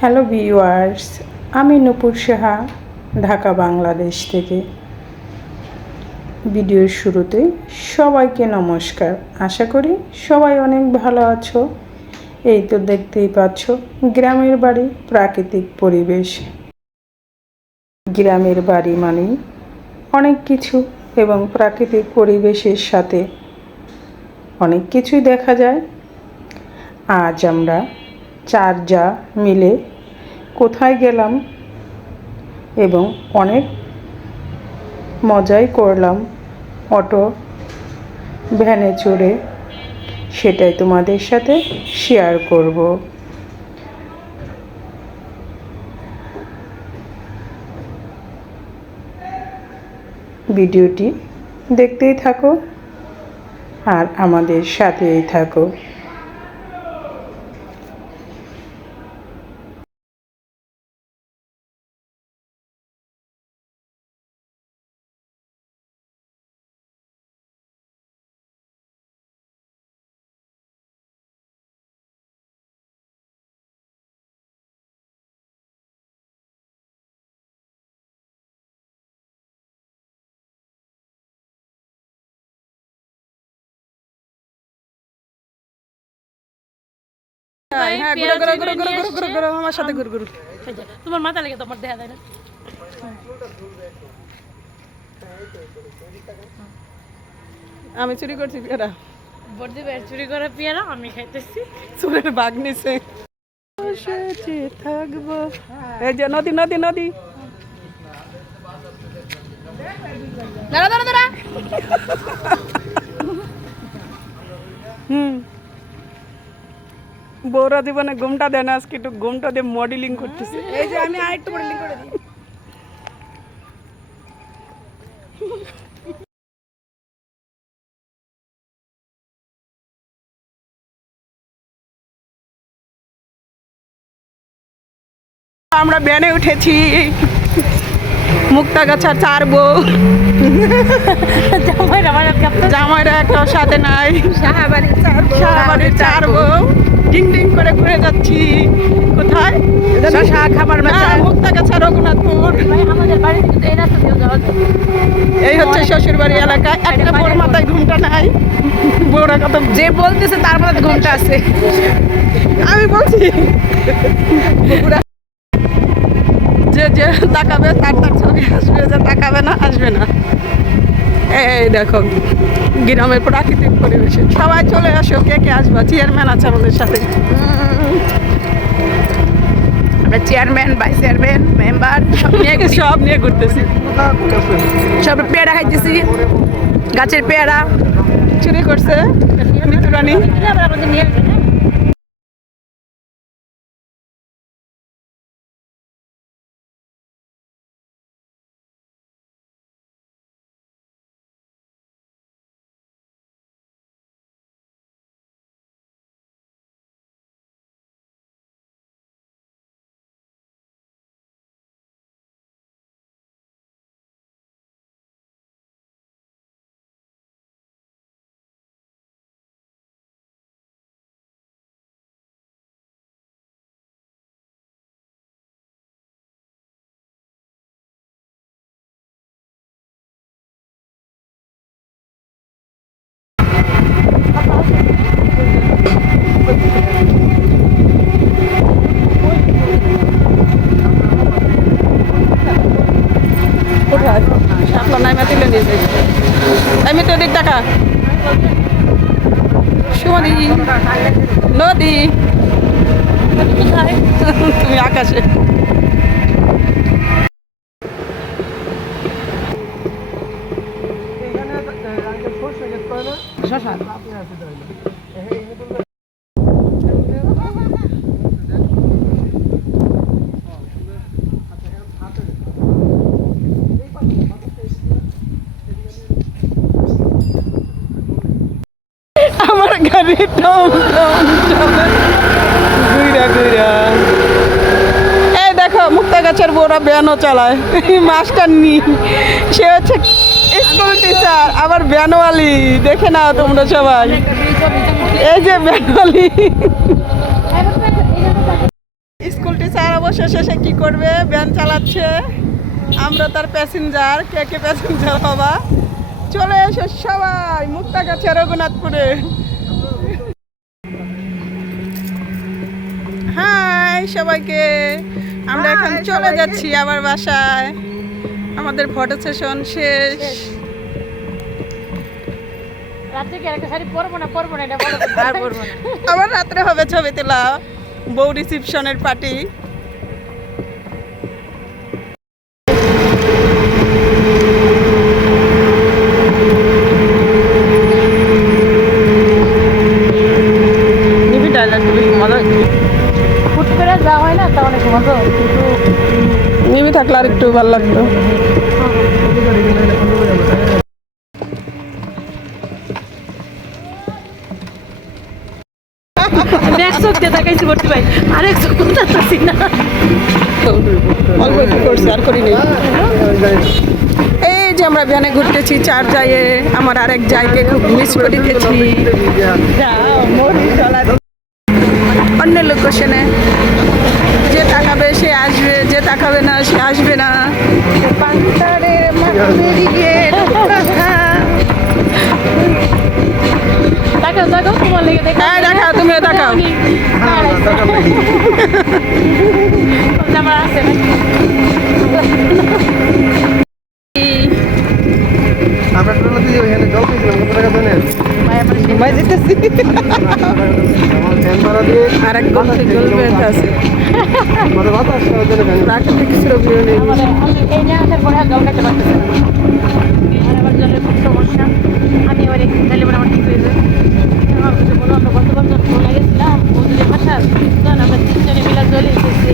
Hello viewers, আমি নূপুর সাহা, ঢাকা বাংলাদেশ থেকে। ভিডিওর শুরুতে সবাইকে নমস্কার। আশা করি সবাই অনেক ভালো আছো। এই তো দেখতেই পাচ্ছ গ্রামের বাড়ি, প্রাকৃতিক পরিবেশ। গ্রামের বাড়ি মানেই অনেক কিছু এবং প্রাকৃতিক পরিবেশের সাথে অনেক কিছুই দেখা যায়। আজ আমরা চার যা মিলে কোথায় গেলাম এবং অনেক মজাই করলাম অটো ভ্যানে চড়ে, সেটাই তোমাদের সাথে শেয়ার করব। ভিডিওটি দেখতেই থাকো আর আমাদের সাথেই থাকো। আমার সাথে ঘুর ঘুর তোমার মাথা লেগে তোমার দেখা যায় না। আমি চুরি করছি পেয়ারা, বর্দি বের চুরি করে পেয়ারা আমি খাইতেছি। চুরের বাঘ নিছে। থাকবো এই যে নদী নদী নদী। দাঁড়া দাঁড়া দাঁড়া। বৌরা জীবনে ঘুমটা দেয় না, আজকে একটু ঘুমটা দিয়ে মডেলিং করতেছে। এই যে আমি আরেকটু মডেলিং করে দিই। আমরা ব্যানে উঠেছি, মুক্তাগাছার চার বউ, জামাইরা একটা সাথে নাই, শাহবাড়ির চার বউ ডিং ডিং করে ঘুরে যাচ্ছি। কোথায়? খাবার মুক্তাগাছা, রঘুনাথপুর। এই হচ্ছে শ্বশুর বাড়ি এলাকায়। একটা বউর মাথায় ঘুমটা নাই। বউরা কত যে বলতেছে তার মাথায় ঘুমটা আছে। আমি বলছি যে যে তাকাবে তার তার ছবি আসবে, যে তাকাবে না আসবে না। এই দেখো গ্রামের প্রাকৃতিক পরিবেশে সবাই চলে আসো, কে কে আসবা। চেয়ারম্যান আছে আমাদের সাথে, আমরা চেয়ারম্যান, ভাইস চেয়ারম্যান, মেম্বার সব নিয়ে ঘুরতেছি। সব পেয়ারা খাইতেছি, গাছের পেয়ারা চুরি করছে মিতুরানি। আমি তো দিক টাকা সুমদি নদী, তুমি আকাশে। আমার গাড়ি টম টম ঘুরা ঘুরা। এই দেখো মুক্তাগাছার বউরা ব্যানও চালায়, মাস্টার নি, সে হচ্ছে স্কুল টিচার আবার ব্যানওয়ালি। দেখে নাও তোমরা সবাই, এই যে ব্যানওয়ালি। স্কুল টিচার অবশেষে সে কি করবে, ভ্যান চালাচ্ছে। আমরা তার প্যাসেঞ্জার, কে কে প্যাসেঞ্জার হবা। চলে এসো সবাই মুক্তাগাছা রঘুনাথপুরে। হাই সবাইকে, আমরা এখন চলে যাচ্ছি আবার বাসায়। আমাদের ফটো সেশন শেষ। আবার রাত্রে হবে ছবি তোলা, বউ রিসিপশনের পার্টি। নিবি থাকলে আর একটু ভালো লাগতো। এই যে আমরা ভ্যানে ঘুরতেছি 4 জায়ে, আমার আরেক জায়কে খুব মিস করিতেছি। অন্য লোকেশনে যে তাকাবে সে আসবে, যে তাকাবে না সে আসবে না। হ্যাঁ দেখাও, তুমিও দেখাও। আরেক গল্পে গল্পে আছে প্রাকৃতিক ছবি। আমি এবার একটু তাহলে আমার ঠিক হয়ে যায়। গতবার গেছিলাম ওদের বাসার, আমরা 3 জনে মিলে চলে এসেছি।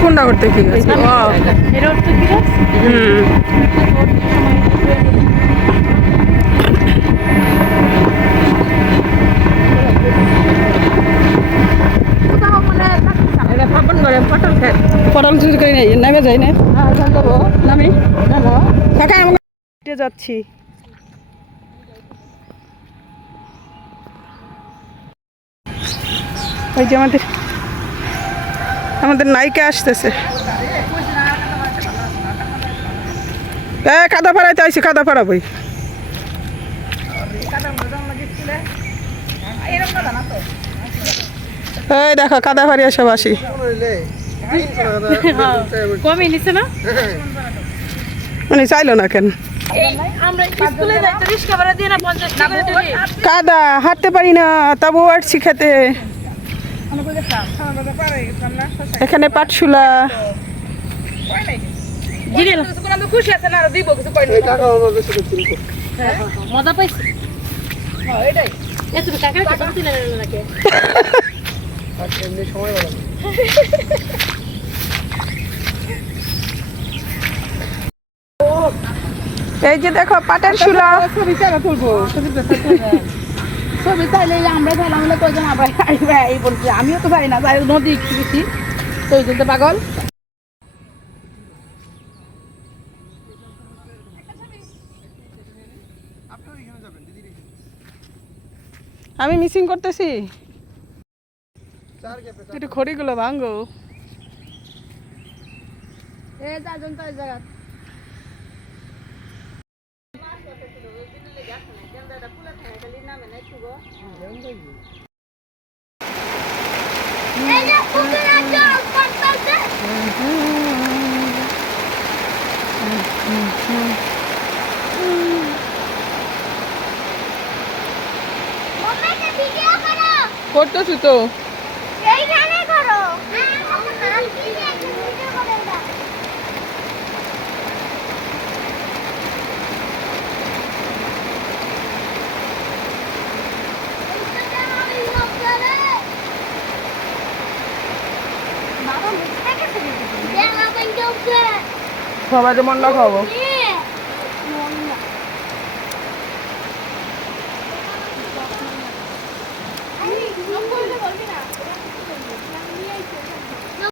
কোনটা করতে ঠিক আছে? পটল চুরি করে নেই, নামে যাই না নামি কাকা আমরা যাচ্ছি। ওই যে আমাদের নায়িকা আসতেছে। কাদা ফাড়াইতে আইসি, কাদা ফাড়াবই। এই দেখো কাদা ফাড়িয়া সব আসি। কমে নিছে না, মানে চাইলো না কেন? আমরা স্কুলে যাই তো রিস্কা ভাড়া দিয়ে না 50 টাকা করে দিই। কাদা হাঁটতে পারি না, তবু আসছি খেতে। এখানে পাটশুলা। মজা পাইছি এত টাকা কত দিলে নাকি? এই যে দেখো পাটের শুলা। ছবি চাইলে আমরা চাইলাম কয়জন আবার এই বলছি, আমিও তো পারি না, যাই নদী গেছি তো ওই জন্য পাগল। আমি মিসিং করতেছি, একটু খড়িগুলো ভাঙ্গো। করতেছি তো। এইখানে করো। বাবা মুখটা কেটে দিয়েছে। সবাই মন্ডা খাবো।